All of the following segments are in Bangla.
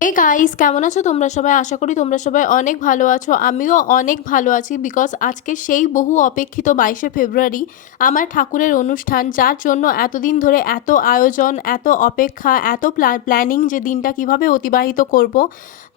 এই গাইস, কেমন আছো তোমরা সবাই? আশা করি তোমরা সবাই অনেক ভালো আছো। আমিও অনেক ভালো আছি বিকজ আজকে সেই বহু অপেক্ষিত 22শে ফেব্রুয়ারি আমার ঠাকুরের অনুষ্ঠান, যার জন্য এতদিন ধরে এত আয়োজন, এত অপেক্ষা, এত প্ল্যানিং যে দিনটা কিভাবে অতিবাহিত করব।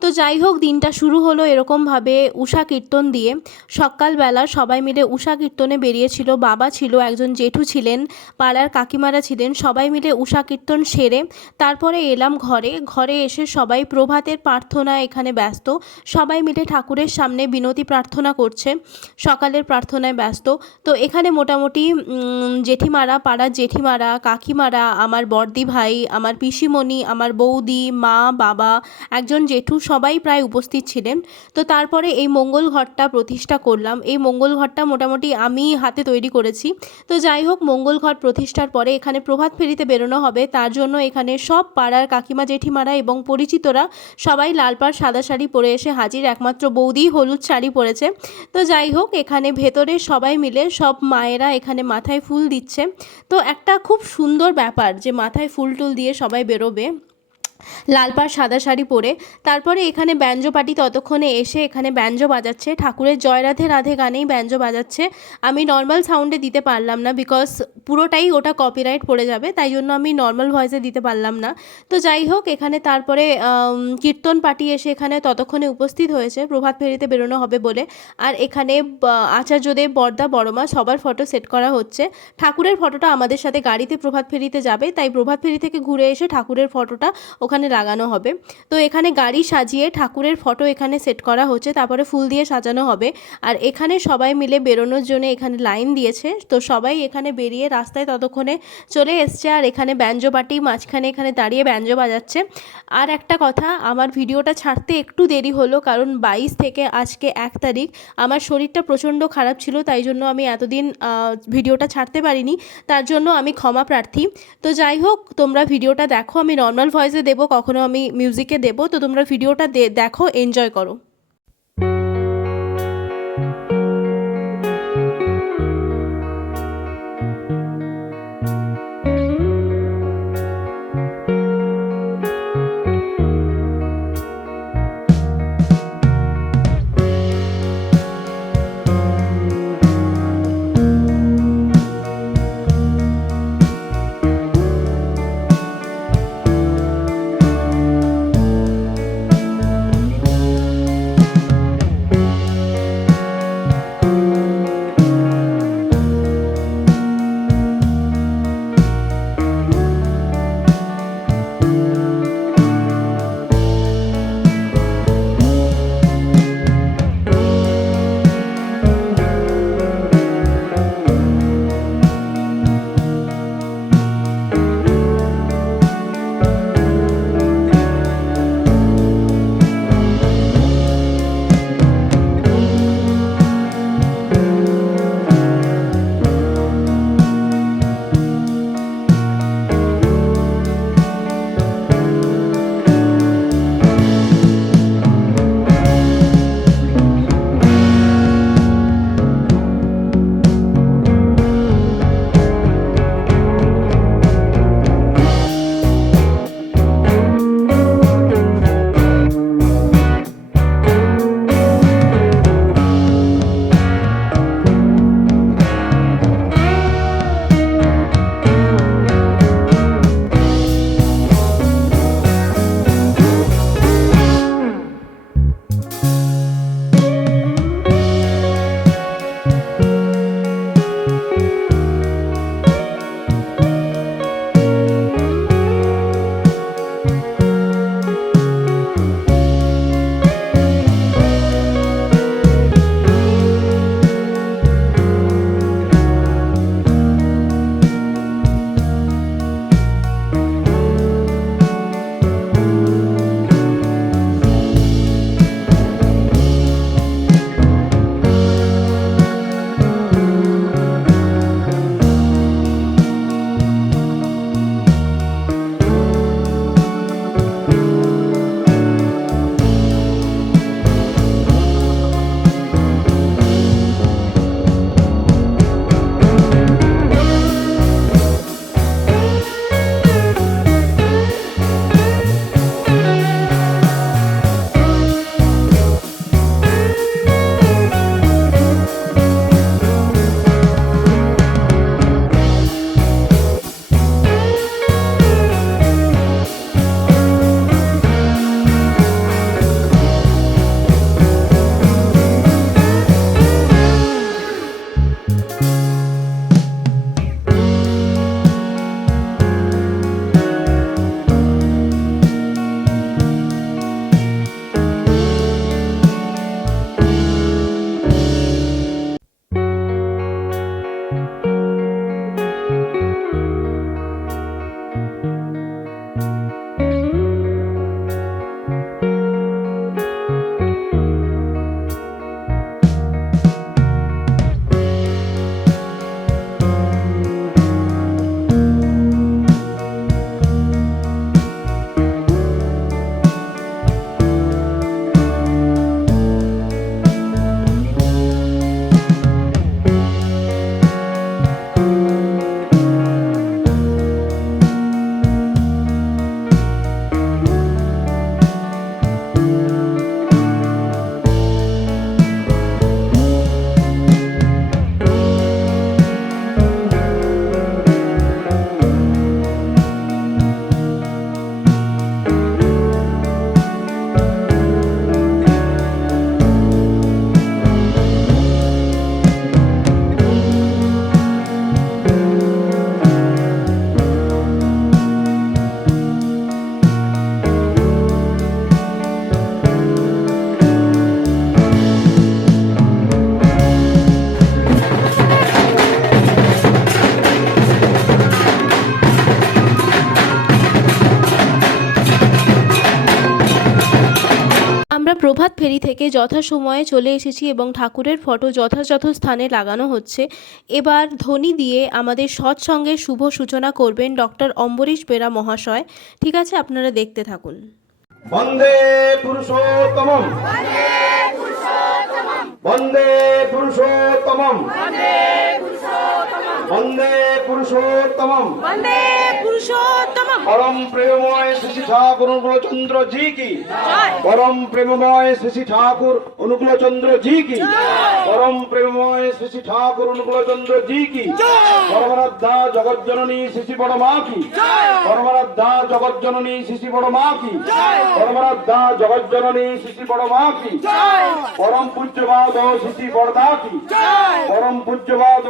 তো যাই হোক, দিনটা শুরু হলো এরকমভাবে উষা কীর্তন দিয়ে। সকালবেলা সবাই মিলে উষা কীর্তনে বেরিয়েছিল। বাবা ছিল, একজন জেঠু ছিলেন, পাড়ার কাকিমারা ছিলেন, সবাই মিলে উষা কীর্তন সেরে তারপরে এলাম ঘরে। ঘরে এসে সবাই প্রভাতের প্রার্থনায় এখানে ব্যস্ত। সবাই মিলে ঠাকুরের সামনে বিনতি প্রার্থনা করছে, সকালের প্রার্থনায় ব্যস্ত। তো এখানে মোটামুটি জেঠিমারা, পাড়ার জেঠিমারা, কাকিমারা, আমার বড়দি ভাই, আমার পিসিমণি, আমার বৌদি, মা, বাবা, একজন জেঠু, সবাই প্রায় উপস্থিত ছিলেন। তো তারপরে এই মঙ্গল ঘরটা প্রতিষ্ঠা করলাম। এই মঙ্গল ঘরটা মোটামুটি আমি হাতে তৈরি করেছি। তো যাই হোক, মঙ্গল ঘর প্রতিষ্ঠার পরে এখানে প্রভাত ফেরিতে বেরোনো হবে, তার জন্য এখানে সব পাড়ার কাকিমা জেঠিমারা এবং পরিচিতরা সবাই লাল পাড় সাদা শাড়ি পরে এসে হাজির। একমাত্র বৌদি হলুদ শাড়ি পরেছে। তো যাই হোক, এখানে ভেতরে সবাই মিলে সব মায়েরা এখানে মাথায় ফুল দিচ্ছে। তো একটা খুব সুন্দর ব্যাপার যে মাথায় ফুল টুল দিয়ে সবাই বেরোবে লাল পাড় সাদা শাড়ি পরে। তারপরে এখানে ব্যঞ্জ পার্টি ততক্ষণে এসে এখানে ব্যঞ্জ বাজাচ্ছে, ঠাকুরের জয় রাধে রাধে গানেই ব্যঞ্জ বাজাচ্ছে। আমি নর্মাল সাউন্ডে দিতে পারলাম না বিকজ পুরোটাই ওটা কপিরাইট পড়ে যাবে, তাই জন্য আমি নর্মাল ভয়েসে দিতে পারলাম না। তো যাই হোক, এখানে তারপরে কীর্তন পার্টি এসে এখানে ততক্ষণে উপস্থিত হয়েছে প্রভাত ফেরিতে বেরোনো হবে বলে। আর এখানে আচার্যদেব, বড়দা, বড়মা সবার ফটো সেট করা হচ্ছে। ঠাকুরের ফটোটা আমাদের সাথে গাড়িতে প্রভাত ফেরিতে যাবে, তাই প্রভাত ফেরি থেকে ঘুরে এসে ঠাকুরের ফটোটা ওখানে লাগানো হবে। তো এখানে গাড়ি সাজিয়ে ঠাকুরের ফটো এখানে সেট করা হচ্ছে, তারপরে ফুল দিয়ে সাজানো হবে। আর এখানে সবাই মিলে বেরোনোর জন্য এখানে লাইন দিয়েছে। তো সবাই এখানে বেরিয়ে রাস্তায় ততক্ষণে চলে এসছে। আর এখানে ব্যঞ্জ পার্টি মাঝখানে এখানে দাঁড়িয়ে ব্যঞ্জ বাজাচ্ছে। আর একটা কথা, আমার ভিডিওটা ছাড়তে একটু দেরি হলো কারণ 22 থেকে আজকে 1 তারিখ আমার শরীরটা প্রচণ্ড খারাপ ছিল, তাই জন্য আমি এতদিন ভিডিওটা ছাড়তে পারিনি, তার জন্য আমি ক্ষমা প্রার্থী। তো যাই হোক, তোমরা ভিডিওটা দেখো। আমি নর্মাল ভয়েসে দেবো, কখনো আমি মিউজিকে দেবো। তো তোমরা ভিডিওটা দেখো, এনজয় করো। আমরা প্রভাত ফেরি থেকে যথাসময়ে চলে এসেছি এবং ঠাকুরের ফটো যথাযথ স্থানে লাগানো হচ্ছে। এবার ধ্বনি দিয়ে আমাদের সৎসঙ্গের শুভ সূচনা করবেন ডক্টর অম্বরীশ বেরা মহাশয়। ঠিক আছে, আপনারা দেখতে থাকুন। বন্দে পুরুষোত্তমম, বন্দে পুরুষোত্তমম, বন্দে পুরুষোত্তমম, বন্দে পুরুষোত্তমম। পরম প্রেমময় শ্রী ঠাকুর অনুকূলচন্দ্র জি কি, পরম প্রেমময় শ্রী ঠাকুর অনুকূলচন্দ্র জি কি, পরম প্রেমময় শ্রী ঠাকুর অনুকূলচন্দ্র জি কি, পরমারাধ্যা জগজ্জননী শ্রী বড় মা কি, পরমারাধ্যা জগজ্জননী শ্রী বড় মা কি, পরমারাধ্যা জগজ্জননী শ্রী বড় মা কি, পরম পূজ্যবাদ শ্রী বড়দা কি, পরম পূজ্যবাদ।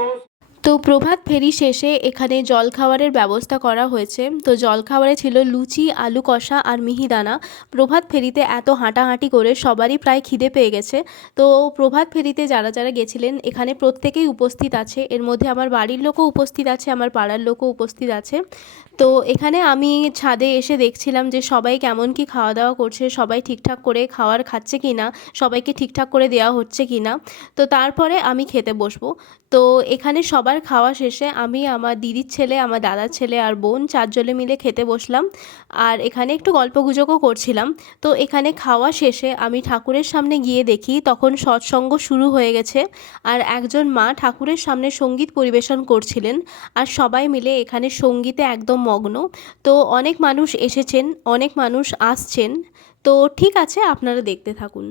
তো প্রভাত ফেরি শেষে এখানে জলখাবারের ব্যবস্থা করা হয়েছে। তো জলখাবারে ছিল লুচি, আলু কষা আর মিহিদানা। প্রভাত ফেরিতে এত হাঁটাহাঁটি করে সবারই প্রায় খিদে পেয়ে গেছে। তো প্রভাত ফেরিতে যারা যারা গেছিলেন এখানে প্রত্যেকেই উপস্থিত আছে। এর মধ্যে আমার বাড়ির লোকও উপস্থিত আছে, আমার পাড়ার লোকও উপস্থিত আছে। তো এখানে আমি ছাদে এসে দেখছিলাম যে সবাই কেমন কি খাওয়া দাওয়া করছে, সবাই ঠিকঠাক করে খাচ্ছে কি না, সবাইকে ঠিকঠাক করে দেওয়া হচ্ছে কি না। তো তারপরে আমি খেতে বসবো। তো এখানে সবার খাওয়া শেষে আমি, আমার দিদির ছেলে, আমার দাদার ছেলে আর বোন চারজনে মিলে খেতে বসলাম। আর এখানে একটু গল্পগুজবও করছিলাম। তো এখানে খাওয়া শেষে আমি ঠাকুরের সামনে গিয়ে দেখি তখন সৎসঙ্গ শুরু হয়ে গেছে। আর একজন মা ঠাকুরের সামনে সঙ্গীত পরিবেশন করছিলেন। আর সবাই মিলে এখানে সঙ্গীতে একদম মগ্ন। তো অনেক মানুষ এসেছেন, অনেক মানুষ আসছেন। তো ঠিক আছে, আপনারা দেখতে থাকুন।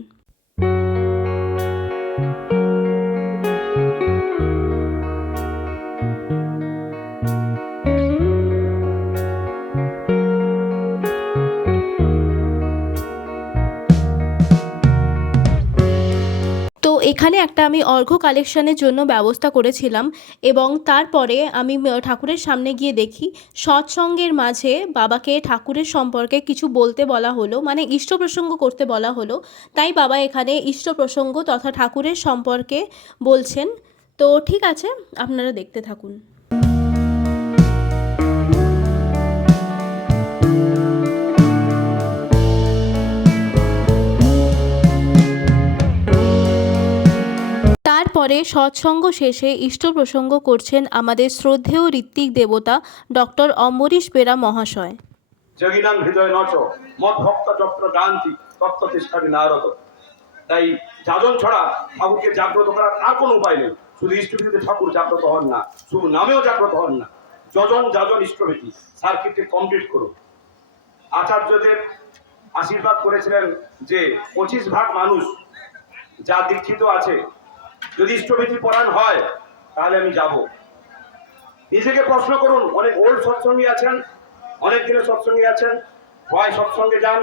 তো এখানে একটা আমি অর্ঘ্য কালেকশনের জন্য ব্যবস্থা করেছিলাম এবং তারপরে আমি ঠাকুরের সামনে গিয়ে দেখি সৎসঙ্গের মাঝে বাবাকে ঠাকুরের সম্পর্কে কিছু বলতে বলা হলো, মানে ইষ্ট প্রসঙ্গ করতে বলা হলো। তাই বাবা এখানে ইষ্ট প্রসঙ্গ তথা ঠাকুরের সম্পর্কে বলছেন। তো ঠিক আছে, আপনারা দেখতে থাকুন। তারপরে সৎসঙ্গ শেষে ইষ্ট প্রসঙ্গ করছেন আমাদের শ্রদ্ধেয় ঋত্বিক দেবতা ডক্টর অম্বরীশ বেরা মহাশয়। যোগিনাং হৃদয় নচ মদ ভক্ত চক্র গান্তি তত্ত্ব তিষ্ঠাবি নারদ। তাই যাজন ছড়া ঠাকুরকে জাগ্রত করার আর কোনো উপায় নেই। শুধু ইষ্টভীতিতে ঠাকুর জাগ্রত হন না, শুধু নামেও জাগ্রত হন না, যাজন ইষ্টভীতি সার্কিটে কমপ্লিট করুন। আচার্যদেব আশীর্বাদ করেছিলেন যে 25 ভাগ মানুষ যা দীক্ষিত আছে যদি ইষ্টভীতি পরায়ণ হয় তাহলে আমি যাব। নিজেকে প্রশ্ন করুন, অনেক ওল্ড সৎসঙ্গী আছেন, অনেক দিনের সৎসঙ্গী আছেন, হয় সৎসঙ্গে যান,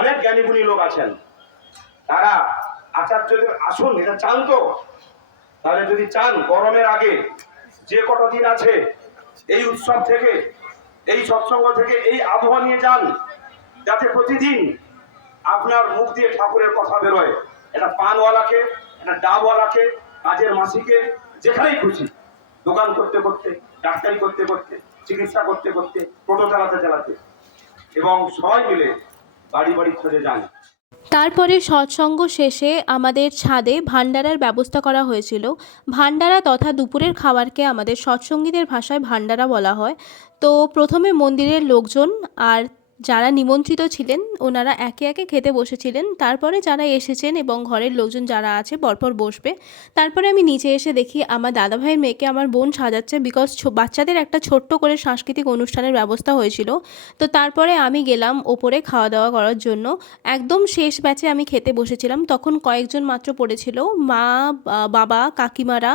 অনেক জ্ঞানীগুণী লোক আছেন, তারা আচার্যদের আসুন এটা চান তো? তাহলে যদি চান গরমের আগে যে কটা দিন আছে এই উৎসব থেকে, এই সৎসঙ্গ থেকে এই আবহাওয়া নিয়ে যান, যাতে প্রতিদিন আপনার মুখ দিয়ে ঠাকুরের কথা বেরোয়। এটা পানওয়ালাকে, এটা ডাবওয়ালাকে, কাজের মাসিকে, যেখানেই খুশি, দোকান করতে করতে, ডাক্তারি করতে করতে, চিকিৎসা করতে করতে, টোটো চালাতে চালাতে, এবং সবাই মিলে বাড়ি বাড়ি খোঁজে যান। তারপরে সৎসঙ্গ শেষে আমাদের ছাদে ভান্ডারার ব্যবস্থা করা হয়েছিল। ভান্ডারা তথা দুপুরের খাবারকে আমাদের সৎসঙ্গীদের ভাষায় ভান্ডারা বলা হয়। তো প্রথমে মন্দিরের লোকজন আর যারা নিমন্ত্রিত ছিলেন ওনারা একে একে খেতে বসেছিলেন। তারপরে যারা এসেছেন এবং ঘরের লোকজন যারা আছে পরপর বসবে। তারপরে আমি নিচে এসে দেখি আমার দাদাভাইয়ের মেয়েকে আমার বোন সাজাচ্ছে, বিকজ বাচ্চাদের একটা ছোট্ট করে সাংস্কৃতিক অনুষ্ঠানের ব্যবস্থা হয়েছিল। তো তারপরে আমি গেলাম ওপরে খাওয়া দাওয়া করার জন্য। একদম শেষ ব্যাচে আমি খেতে বসেছিলাম, তখন কয়েকজন মাত্র পড়েছিল। মা, বাবা, কাকিমারা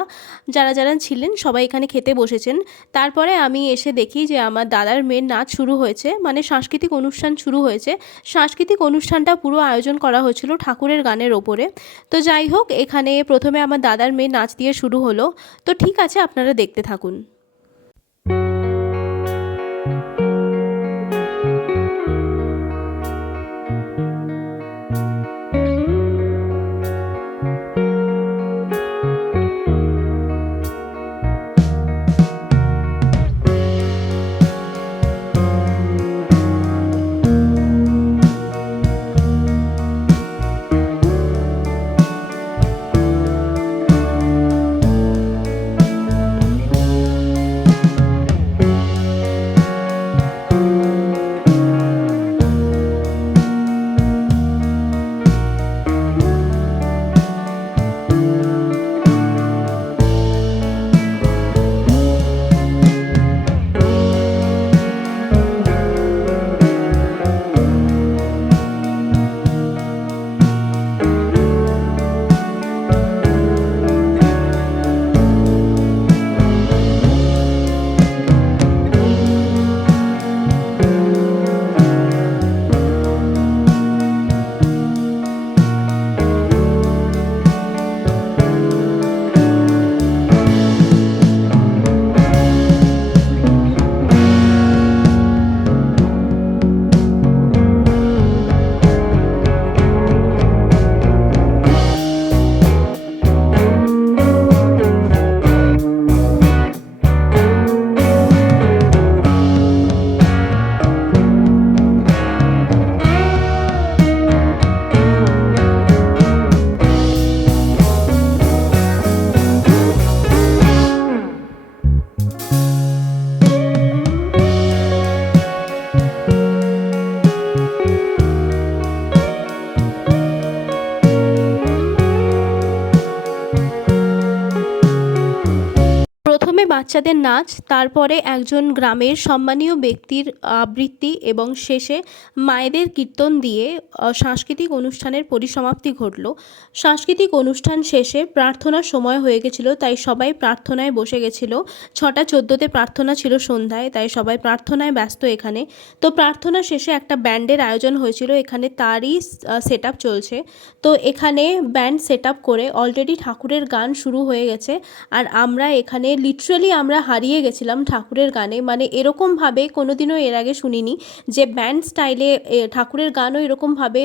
যারা যারা ছিলেন সবাই এখানে খেতে বসেছেন। তারপরে আমি এসে দেখি যে আমার দাদার মেয়ের নাচ শুরু হয়েছে, মানে সাংস্কৃতিক অনুষ্ঠান শুরু হয়েছে। সাংস্কৃতিক অনুষ্ঠানটা পুরো আয়োজন করা হয়েছিল ঠাকুরের গানের ওপরে। তো যাই হোক, এখানে প্রথমে আমার দাদার মেয়ে নাচ দিয়ে শুরু হলো। তো ঠিক আছে, আপনারা দেখতে থাকুন। বাচ্চাদের নাচ, তারপরে একজন গ্রামের সম্মানীয় ব্যক্তির আবৃত্তি এবং শেষে মায়েদের কীর্তন দিয়ে সাংস্কৃতিক অনুষ্ঠানের পরিসমাপ্তি ঘটল। সাংস্কৃতিক অনুষ্ঠান শেষে প্রার্থনার সময় হয়ে গেছিল, তাই সবাই প্রার্থনায় বসে গেছিল। 6:14 প্রার্থনা ছিল সন্ধ্যায়, তাই সবাই প্রার্থনায় ব্যস্ত এখানে। তো প্রার্থনা শেষে একটা ব্যান্ডের আয়োজন হয়েছিল, এখানে তারই সেট আপ চলছে। তো এখানে ব্যান্ড সেট আপ করে অলরেডি ঠাকুরের গান শুরু হয়ে গেছে। আর আমরা এখানে লিটারালি আমরা হারিয়ে গেছিলাম ঠাকুরের গানে। মানে এরকমভাবে কোনোদিনও এর আগে শুনিনি যে ব্যান্ড স্টাইলে ঠাকুরের গানও এরকমভাবে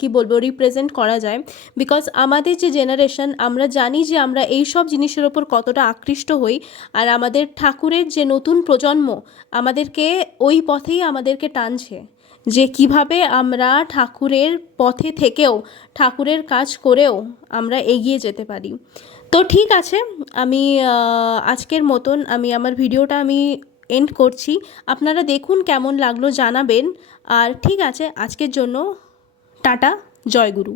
কি বলবো রিপ্রেজেন্ট করা যায়। বিকজ আমাদের যে জেনারেশন, আমরা জানি যে আমরা এই সব জিনিসের ওপর কতটা আকৃষ্ট হই। আর আমাদের ঠাকুরের যে নতুন প্রজন্ম আমাদেরকে ওই পথেই আমাদেরকে টানছে, যে কিভাবে আমরা ঠাকুরের পথে থেকেও ঠাকুরের কাজ করেও আমরা এগিয়ে যেতে পারি। তো ঠিক আছে, আমি আজকের মতন আমি আমার ভিডিওটা এন্ড করছি। আপনারা দেখুন কেমন লাগলো জানাবেন। আর ঠিক আছে, আজকের জন্য টাটা, জয় গুরু।